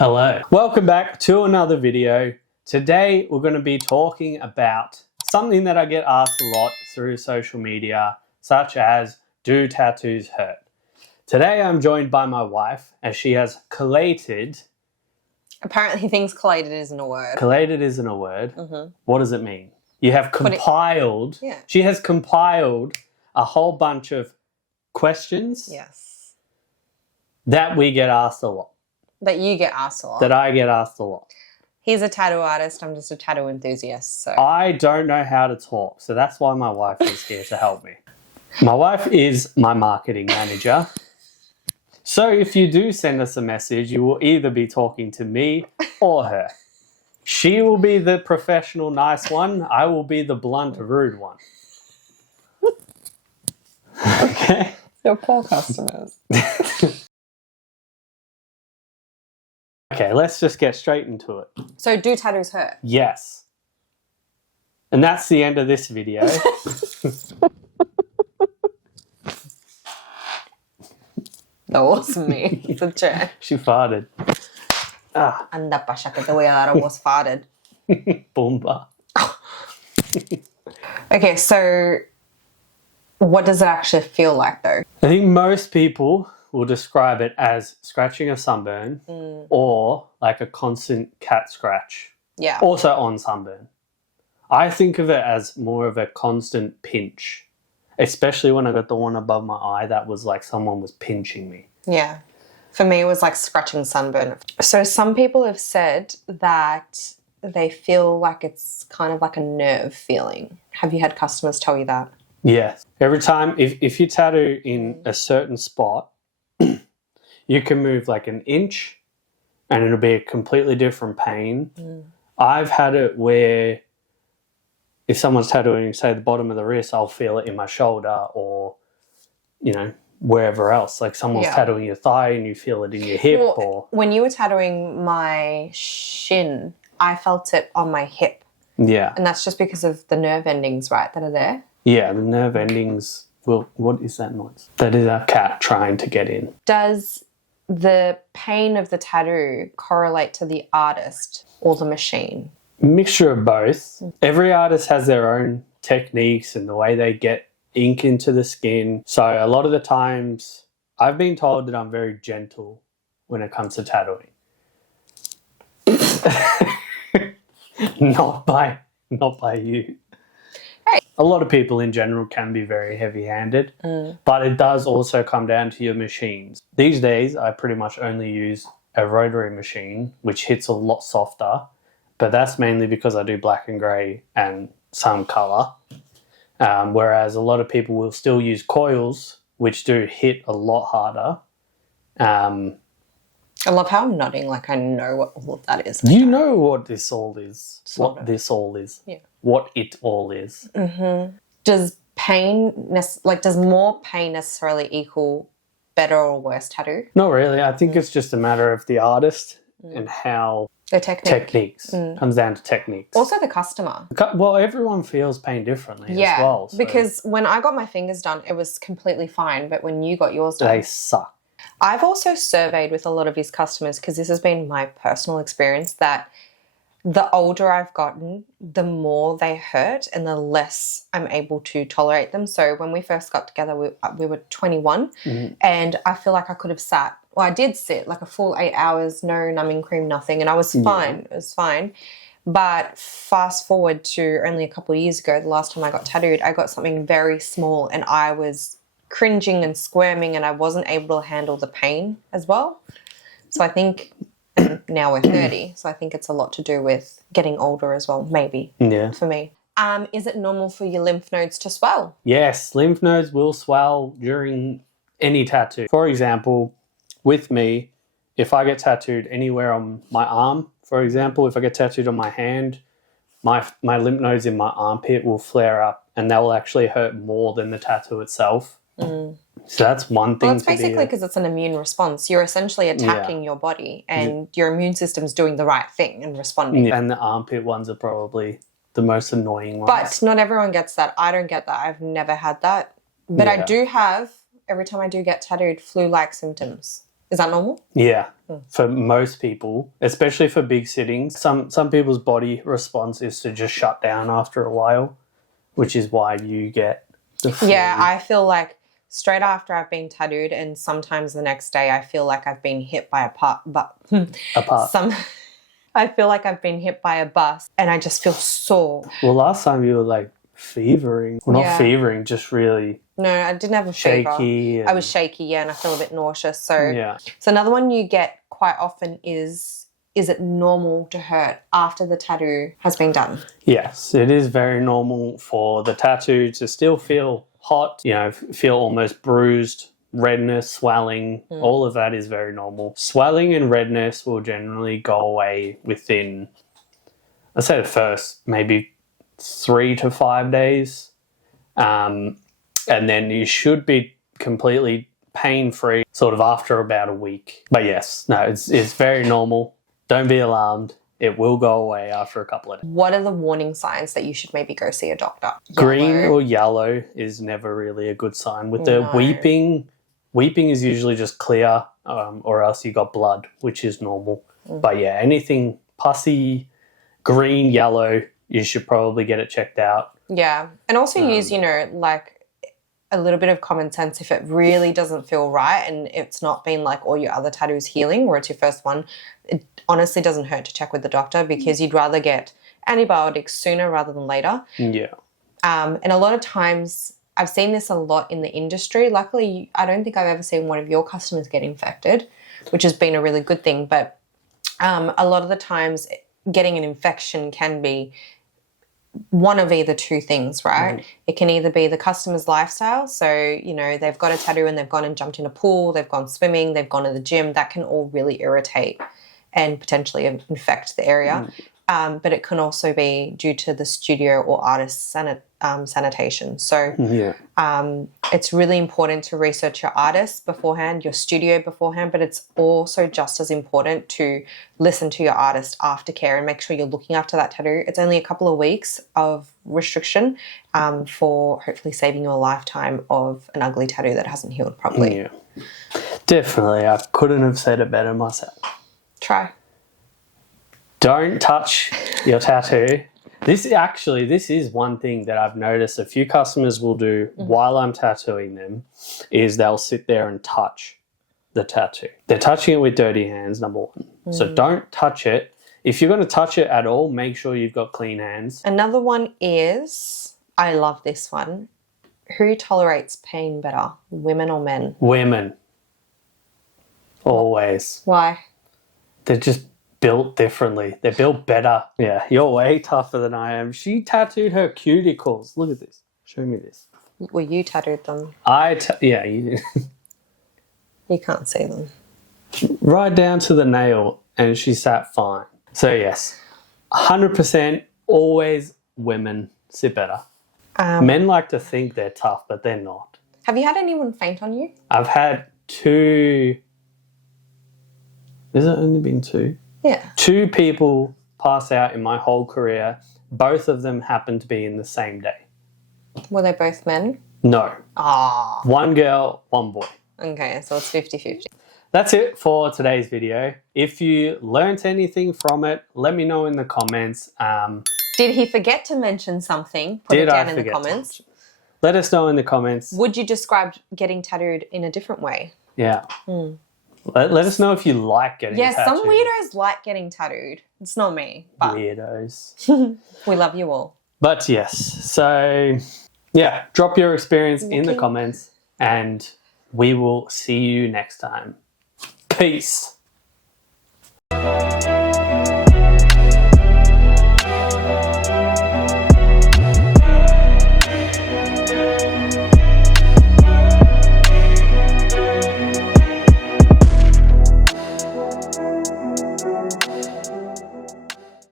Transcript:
Hello. Welcome back to another video. Today we're going to be talking about something that I get asked a lot through social media, such as, do tattoos hurt? Today I'm joined by my wife as she has collated. Apparently he thinks collated isn't a word. Collated isn't a word. What does it mean? You have compiled. Yeah. She has compiled a whole bunch of questions. Yes. That we get asked a lot. That you get asked a lot. That I get asked a lot. He's a tattoo artist. I'm just a tattoo enthusiast. So I don't know how to talk, so that's why my wife is here to help me. My wife is my marketing manager. So if you do send us a message, you will either be talking to me or her. She will be the professional, nice one. I will be the blunt, rude one. Okay? your poor customers. Okay, let's just get straight into it. So do tattoos hurt? Yes. And that's the end of this video. That wasn't me. It's a chair. She farted. Ah. Anda pa siya, que te voy a dar a was farted. Boomba. Okay, so what does it actually feel like though? I think most people will describe it as scratching a sunburn or like a constant cat scratch. Yeah. Also on sunburn. I think of it as more of a constant pinch, especially when I got the one above my eye that was like someone was pinching me. Yeah. For me, it was like scratching sunburn. So some people have said that they feel like it's kind of like a nerve feeling. Have you had customers tell you that? Yeah. Every time, if you tattoo in a certain spot, you can move like an inch and it'll be a completely different pain. I've had it where if someone's tattooing, say, the bottom of the wrist, I'll feel it in my shoulder or, you know, wherever else. Like someone's tattooing your thigh and you feel it in your hip. Or when you were tattooing my shin, I felt it on my hip. Yeah. And that's just because of the nerve endings, right, that are there? Yeah, the nerve endings. Well, what is that noise? That is our cat trying to get in. Does the pain of the tattoo correlate to the artist or the machine? Mixture of both. Every artist has their own techniques and the way they get ink into the skin. So a lot of the times I've been told that I'm very gentle when it comes to tattooing. Not by you. Hey. A lot of people in general can be very heavy-handed, but it does also come down to your machines. These days, I pretty much only use a rotary machine, which hits a lot softer, but that's mainly because I do black and grey and some colour, whereas a lot of people will still use coils, which do hit a lot harder. I love how I'm nodding like I know what all of that is. You know what this all is. Sort what of. this all is. Yeah. What it all is. Does pain, does more pain necessarily equal better or worse tattoo? Not really. I think it's just a matter of the artist and how The technique. techniques. Comes down to techniques. Also the customer. Well, everyone feels pain differently Yeah, as well. So because when I got my fingers done, it was completely fine, but when you got yours done... they suck. I've also surveyed with a lot of his customers, because this has been my personal experience, that the older I've gotten, the more they hurt and the less I'm able to tolerate them. So when we first got together, we were 21 and I feel like I could have sat, well, I did sit like a full 8 hours, no numbing cream, nothing, and I was fine. It was fine. But fast forward to only a couple of years ago, the last time I got tattooed, I got something very small and I was cringing and squirming and I wasn't able to handle the pain as well. So I think, and now we're 30, so I think it's a lot to do with getting older as well, maybe, for me. Is it normal for your lymph nodes to swell? Yes, lymph nodes will swell during any tattoo. For example, with me, if I get tattooed anywhere on my arm, for example, if I get tattooed on my hand, my lymph nodes in my armpit will flare up and that will actually hurt more than the tattoo itself. So that's one thing. Well, it's basically because it's an immune response. You're essentially attacking your body and your immune system's doing the right thing and responding. Yeah. And the armpit ones are probably the most annoying ones. But not everyone gets that. I don't get that. I've never had that. But I do have, every time I do get tattooed, flu-like symptoms. Is that normal? Yeah, for most people, especially for big sittings, some people's body response is to just shut down after a while, which is why you get the flu. Yeah, I feel like straight after I've been tattooed, and sometimes the next day, I feel like I've been hit by I feel like I've been hit by a bus, and I just feel sore. Well, last time you were like fevering. Well, not Yeah. fevering, just really No, I didn't have a fever. shaky. I was shaky, yeah, and I feel a bit nauseous. So, Yeah. so another one you get quite often is it normal to hurt after the tattoo has been done? Yes, it is very normal for the tattoo to still feel hot, feel almost bruised, redness, swelling, all of that is very normal. Swelling and redness will generally go away within, I'd say, the first maybe 3 to 5 days. And then you should be completely pain-free sort of after about a week. But yes, no, it's very normal. Don't be alarmed. It will go away after a couple of days. What are the warning signs that you should maybe go see a doctor? Green Yellow. or yellow is never really a good sign. With the No. weeping is usually just clear, or else you got blood, which is normal. But yeah, anything pussy, green, yellow, you should probably get it checked out. Yeah. And also use, like a little bit of common sense if it really doesn't feel right and it's not been like all your other tattoos healing or it's your first one. It honestly doesn't hurt to check with the doctor because you'd rather get antibiotics sooner rather than later. Yeah. And a lot of times I've seen this a lot in the industry. Luckily, I don't think I've ever seen one of your customers get infected, which has been a really good thing. But a lot of the times getting an infection can be one of either two things, right? It can either be the customer's lifestyle. So, they've got a tattoo and they've gone and jumped in a pool, they've gone swimming, they've gone to the gym. That can all really irritate and potentially infect the area. But it can also be due to the studio or artist sanitation. So it's really important to research your artist beforehand, your studio beforehand, but it's also just as important to listen to your artist aftercare and make sure you're looking after that tattoo. It's only a couple of weeks of restriction for hopefully saving you a lifetime of an ugly tattoo that hasn't healed properly. Yeah. Definitely. I couldn't have said it better myself. Try. Don't touch your tattoo. This is one thing that I've noticed a few customers will do while I'm tattooing them is they'll sit there and touch the tattoo. They're touching it with dirty hands, number one. So don't touch it. If you're going to touch it at all, make sure you've got clean hands. Another one is, I love this one. Who tolerates pain better, women or men? Women. Always. Why? They're just built differently. They're built better. Yeah, you're way tougher than I am. She tattooed her cuticles. Look at this. Show me this. Well, you tattooed them. Yeah, you did. You can't see them. Right down to the nail, and she sat fine. So yes, 100% always women sit better. Men like to think they're tough, but they're not. Have you had anyone faint on you? I've had 2... Has it only been 2? Yeah. 2 people pass out in my whole career. Both of them happened to be in the same day. Were they both men? No. Ah. One girl, one boy. Okay, so it's 50-50. That's it for today's video. If you learnt anything from it, let me know in the comments. Did he forget to mention something? Put it down in the comments. Let us know in the comments. Would you describe getting tattooed in a different way? Yeah. Let us know if you like getting tattooed. Yeah, some weirdos like getting tattooed. It's not me. But Weirdos. we love you all. But yes, so yeah, drop your experience in the comments and we will see you next time. Peace.